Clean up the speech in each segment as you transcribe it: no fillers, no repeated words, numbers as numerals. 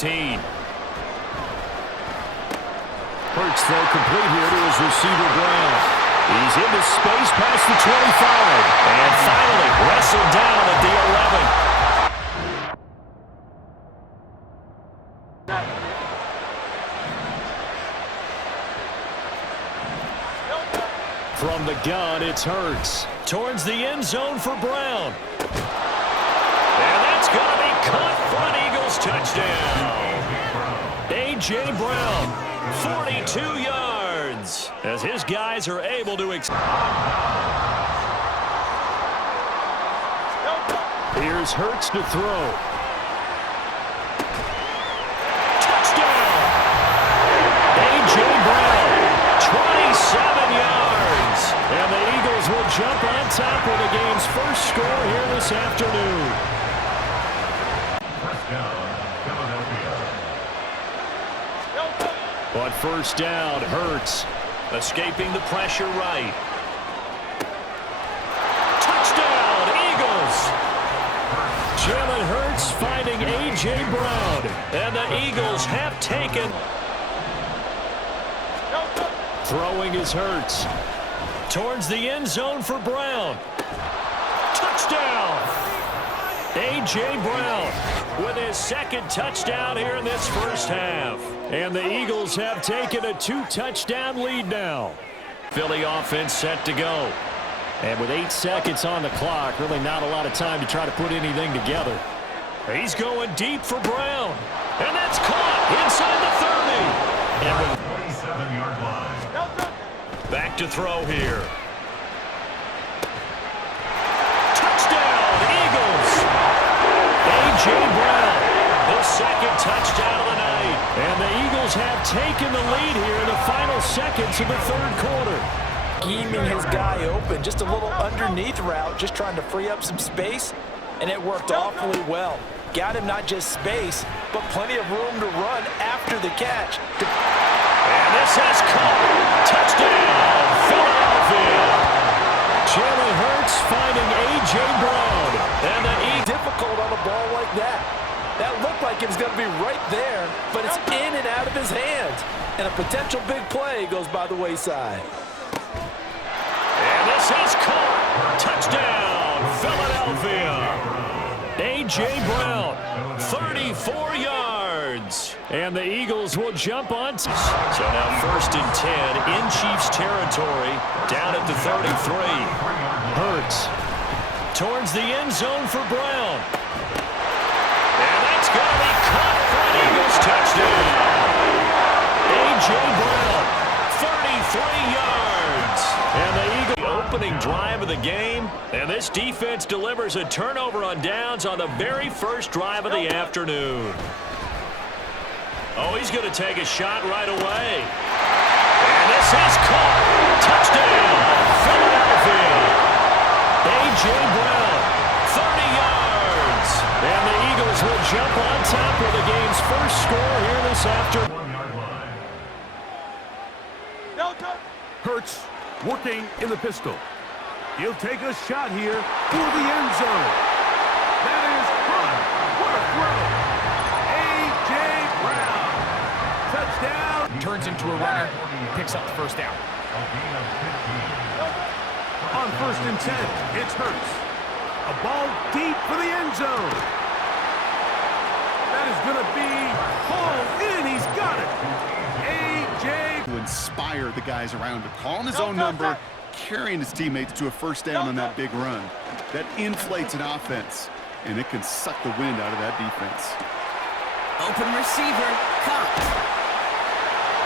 Hurts throw complete here to his receiver, Brown. He's into space past the 25. And finally wrestled down at the 11. From the gun, it's Hurts. Towards the end zone for Brown. And that's going to be caught for an Eagles touchdown. A.J. Brown, 42 yards, as his guys are able to Here's Hurts to throw. Touchdown! A.J. Brown, 27 yards. And the Eagles will jump on top with the game's first score here this afternoon. But first down, Hurts escaping the pressure right. Touchdown, Eagles! Jalen Hurts finding A.J. Brown. And the Eagles have taken. Throwing is Hurts. Towards the end zone for Brown. Touchdown! A.J. Brown with his second touchdown here in this first half. And the Eagles have taken a 2-touchdown lead now. Philly offense set to go. And with 8 seconds on the clock, really not a lot of time to try to put anything together. He's going deep for Brown. And that's caught inside the 30. And with 27-yard line. Back to throw here. Touchdown, Eagles! A.J. Brown, his second touchdown of the night. And the Eagles have taken the lead here in the final seconds of the third quarter. Scheming his guy open, just a little underneath route, just trying to free up some space, and it worked awfully well. Got him not just space, but plenty of room to run after the catch. And this has caught. Touchdown, Philadelphia. Jalen Hurts finding A.J. Brown. And the difficult on a ball like that. That looked like it was going to be right there, but it's in and out of his hands. And a potential big play goes by the wayside. And this is caught. Touchdown, Philadelphia. A.J. Brown, 34 yards. And the Eagles will jump on. So now 1st and 10 in Chiefs territory, down at the 33. Hurts towards the end zone for Brown. And that's going to be caught for an Eagles touchdown. A.J. Brown, 33 yards. And the Eagles opening drive of the game. And this defense delivers a turnover on downs on the very first drive of the afternoon. Oh, he's going to take a shot right away. And this is caught. Touchdown, Philadelphia. A.J. Brown, 30 yards. And the Eagles will jump on top with the game's first score here this afternoon. Hurts working in the pistol. He'll take a shot here for the end zone. That is caught. What a throw. A.J. Brown. Touchdown. Turns into a runner. Picks up the first down. On 1st and 10, it's Hurts. A ball deep for the end zone. That is going to be hauled in. He's got it. A.J. To inspire the guys around him. Calling his own number, carrying his teammates to a first down on that big run. That inflates an offense, and it can suck the wind out of that defense. Open receiver, caught.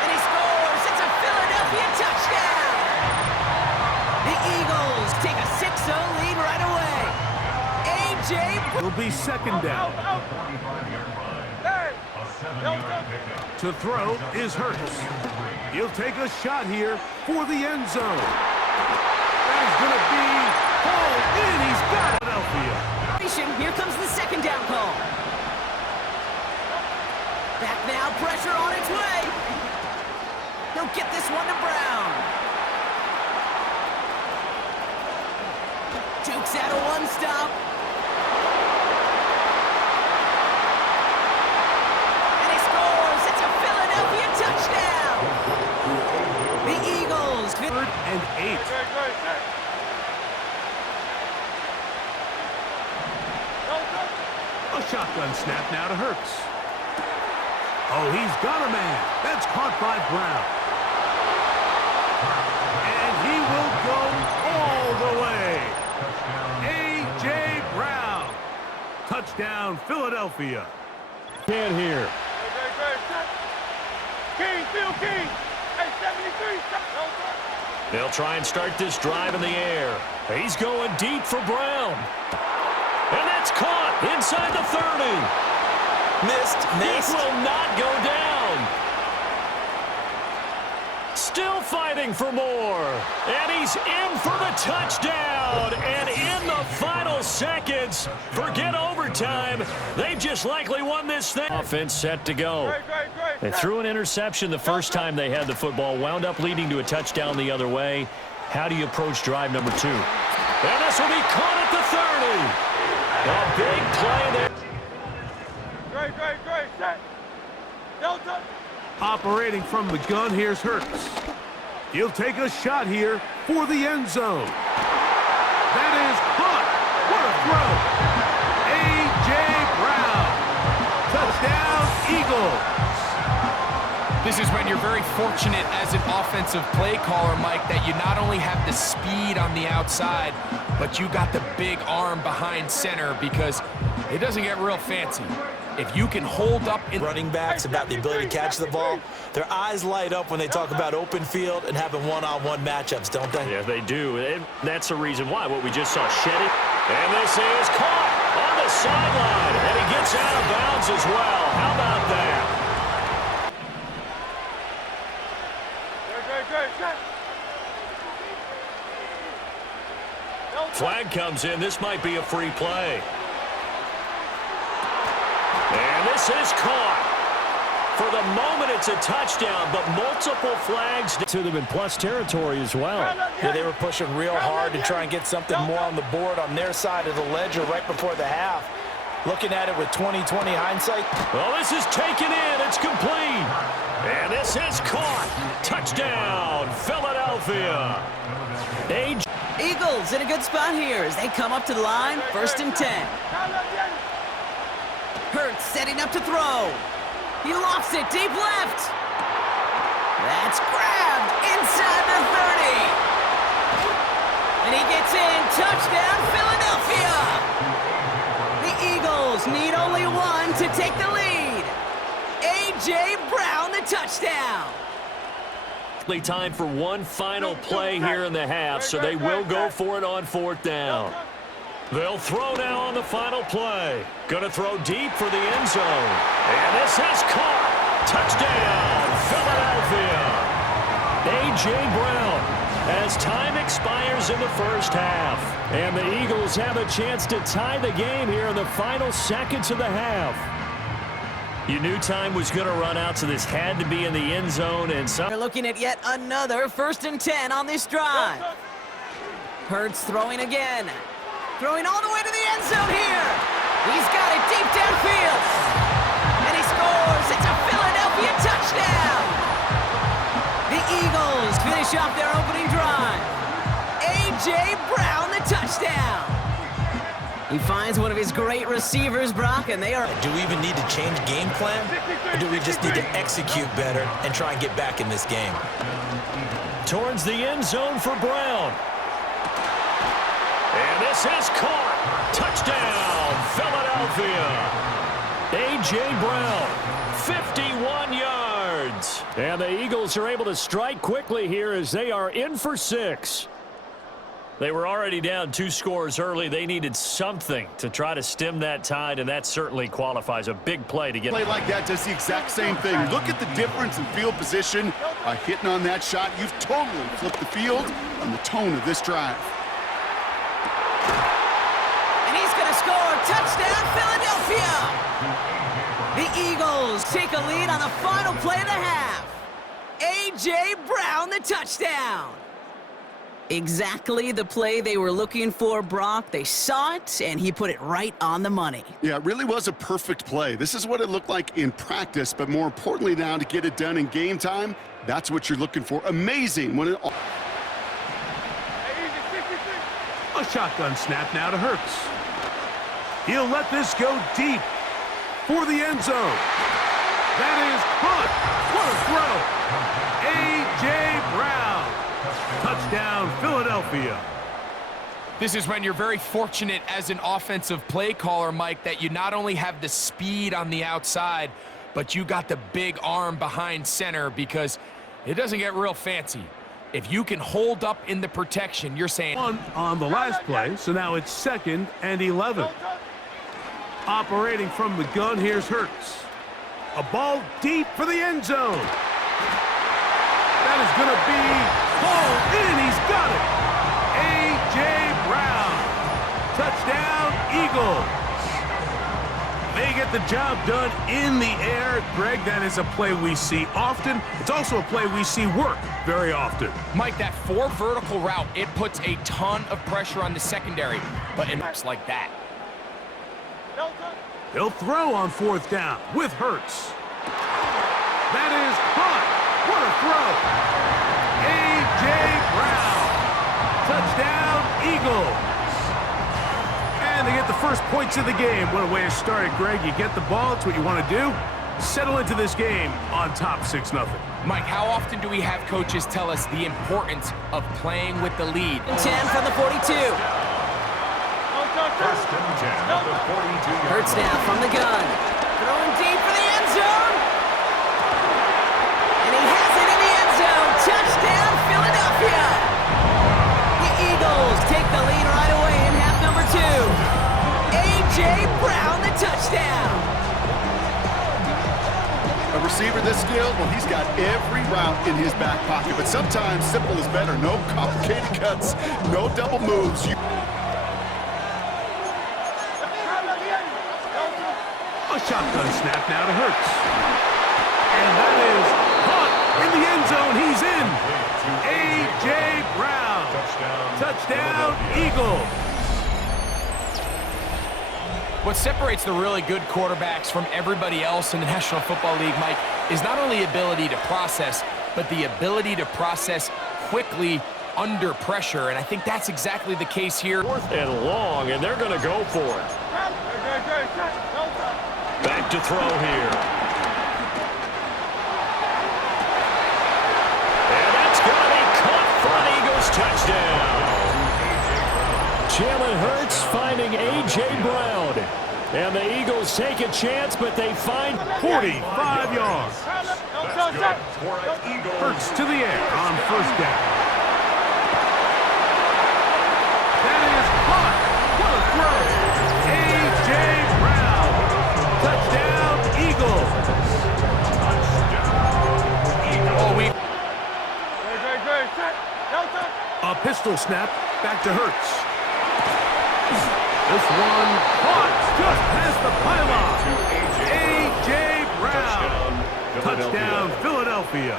And he scores. It's a Philadelphia touchdown. The Eagles take a 6-0 lead right away. A.J. will be second down. To throw is Hurts. He'll take a shot here for the end zone. That is going to be hauled in. He's got it. Philadelphia. Here comes the second down call. Back now, pressure on its way. He'll get this one to Brown. Jukes out a one-stop. And 3rd and 8. A shotgun snap now to Hurts. Oh, he's got a man. That's caught by Brown. And he will go all the way. A.J. Brown. Touchdown, Philadelphia. Can here. King, Phil King. Hey, 73. They'll try and start this drive in the air. He's going deep for Brown. And that's caught inside the 30. Missed. He will not go down. Still fighting for more. And he's in for the touchdown. And in the final seconds, forget overtime. They've just likely won this thing. Offense set to go. They threw an interception the first time they had the football, wound up leading to a touchdown the other way. How do you approach drive number 2? And this will be caught at the 30. A big play there. Great. Set. Delta. Operating from the gun, here's Hurts. He'll take a shot here for the end zone. That is caught. What a throw. A.J. Brown. Touchdown, Eagles. This is when you're very fortunate as an offensive play caller, Mike, that you not only have the speed on the outside, but you got the big arm behind center, because it doesn't get real fancy. If you can hold up in Running backs about the ability to catch the ball, their eyes light up when they talk about open field and having one-on-one matchups, don't they? Yeah, they do. And that's the reason why. What we just saw, Shetty. And this is caught on the sideline. And he gets out of bounds as well. How about that? Great. Set. Flag comes in. This might be a free play. And this is caught. For the moment, it's a touchdown, but multiple flags to them in plus territory as well. Yeah, they were pushing real hard to try and get something more on the board on their side of the ledger right before the half. Looking at it with 20/20 hindsight. Well, this is taken in. It's complete. And this is caught. Touchdown, Philadelphia. Eagles in a good spot here as they come up to the line. 1st and 10. Hurts setting up to throw. He lofts it deep left. That's grabbed inside the 30. And he gets in. Touchdown, Philadelphia. The Eagles need only one to take the lead. A.J. Brown, the touchdown. Time for one final play here in the half, so they will go for it on 4th down. They'll throw now on the final play. Gonna throw deep for the end zone. And this is caught. Touchdown, Philadelphia. A.J. Brown as time expires in the first half. And the Eagles have a chance to tie the game here in the final seconds of the half. You knew time was going to run out, so this had to be in the end zone. And We're looking at yet another 1st and 10 on this drive. Hurts throwing again. Throwing all the way to the end zone here. He's got it deep downfield. And he scores. It's a Philadelphia touchdown. The Eagles finish off their opening drive. A.J. Brown, the touchdown. He finds one of his great receivers, Brock, and they are... Do we even need to change game plan? Or do we just need to execute better and try and get back in this game? towards the end zone for Brown. And this is caught. Touchdown, Philadelphia. A.J. Brown, 51 yards. And the Eagles are able to strike quickly here as they are in for 6. They were already down 2 scores early. They needed something to try to stem that tide, and that certainly qualifies. A big play to get. Play like that does the exact same thing. Look at the difference in field position. By hitting on that shot, you've totally flipped the field and the tone of this drive. And he's going to score. Touchdown, Philadelphia. The Eagles take a lead on the final play of the half. A.J. Brown, the touchdown. Exactly the play they were looking for, Brock. They saw it, and he put it right on the money. Yeah, it really was a perfect play. This is what it looked like in practice, but more importantly now to get it done in game time, that's what you're looking for. Amazing when it... A shotgun snap now to Hurts. He'll let this go deep for the end zone. That is caught. What a throw. A.J. Brown. Touchdown, Philadelphia. This is when you're very fortunate as an offensive play caller, Mike, that you not only have the speed on the outside, but you got the big arm behind center, because it doesn't get real fancy. If you can hold up in the protection, you're saying... On the last play, so now it's 2nd and 11. Operating from the gun, here's Hurts. A ball deep for the end zone. That is going to be hauled in. He's got it. A.J. Brown. Touchdown, Eagles. They get the job done in the air. Greg, that is a play we see often. It's also a play we see work very often. Mike, that 4 vertical route, it puts a ton of pressure on the secondary, but it looks like that. He'll throw on 4th down with Hurts. That is caught. What a throw. A.J. Brown. Touchdown, Eagles. And they get the first points of the game. What a way to start it, Greg. You get the ball. It's what you want to do. Settle into this game on top 6-0. Mike, how often do we have coaches tell us the importance of playing with the lead? 10 from the 42. First and 10 at the 42-yard Hurts now from the gun. Throwing deep for the end zone. And he has it in the end zone. Touchdown, Philadelphia. The Eagles take the lead right away in half number 2. A.J. Brown, the touchdown. A receiver this skilled, well, he's got every route in his back pocket, but sometimes simple is better. No complicated cuts, no double moves. A shotgun snap now to Hurts. And that is caught in the end zone. He's in. A.J. Brown. Touchdown, Eagles. What separates the really good quarterbacks from everybody else in the National Football League, Mike, is not only ability to process, but the ability to process quickly under pressure. And I think that's exactly the case here. 4th and long, and they're going to go for it. Back to throw here. And that's going to be caught for an Eagles touchdown. Jalen Hurts finding A.J. Brown. And the Eagles take a chance, but they find 45 yards. Hurts to the air on 1st down. That is caught. What a throw. A.J. Brown. Touchdown, Eagles. A pistol snap back to Hurts. This one caught just past the pylon. A.J. Brown. Touchdown, Philadelphia.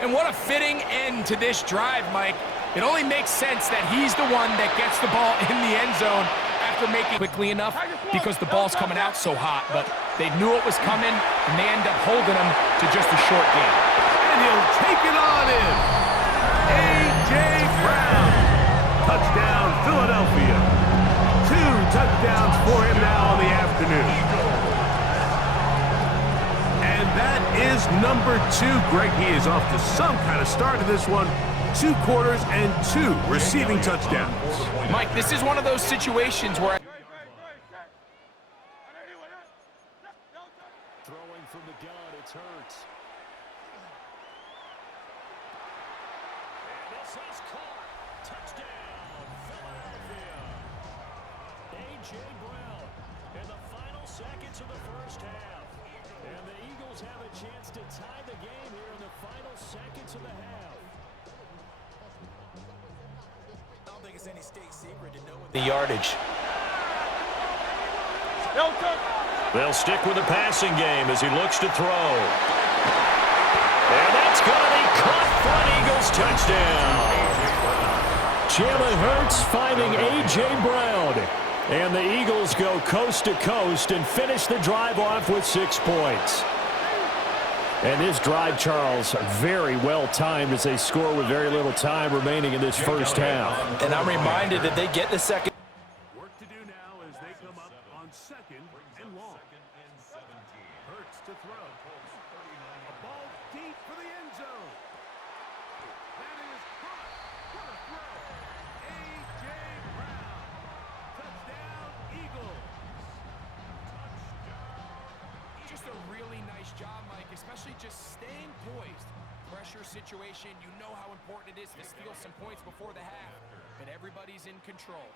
And what a fitting end to this drive, Mike. It only makes sense that he's the one that gets the ball in the end zone after making quickly enough, because the ball's coming out so hot. But they knew it was coming, and they end up holding him to just a short game. And he'll take it on in. A.J. Brown. Touchdown, Philadelphia. 2 touchdowns for him now on the afternoon. And that is number 2. Greg, he is off to some kind of start in this one. 2 quarters and 2 receiving touchdowns. Mike, this is one of those situations where... throwing from the gun, it's Hurts. And this is caught. Touchdown, Philadelphia. A.J. Brown in the final seconds of the first half. And the Eagles have a chance to tie the game here in the final seconds of the half. I don't think it's any state secret to know the yardage. They'll stick with the passing game as he looks to throw. And that's going to be caught for an Eagles touchdown. Jalen Hurts finding A.J. Brown. And the Eagles go coast to coast and finish the drive off with 6 points. And this drive, Charles, very well timed as they score with very little time remaining in this first half. And I'm reminded that they get the second. Work to do now as they come up on 2nd and long. Hurts to throw. A ball deep for the end zone. That is caught. What a throw. A.J. Brown. Touchdown, Eagles. Just a really nice job, Mike, especially just staying poised. Pressure situation, you know how important it is to steal some points before the half, but everybody's in control.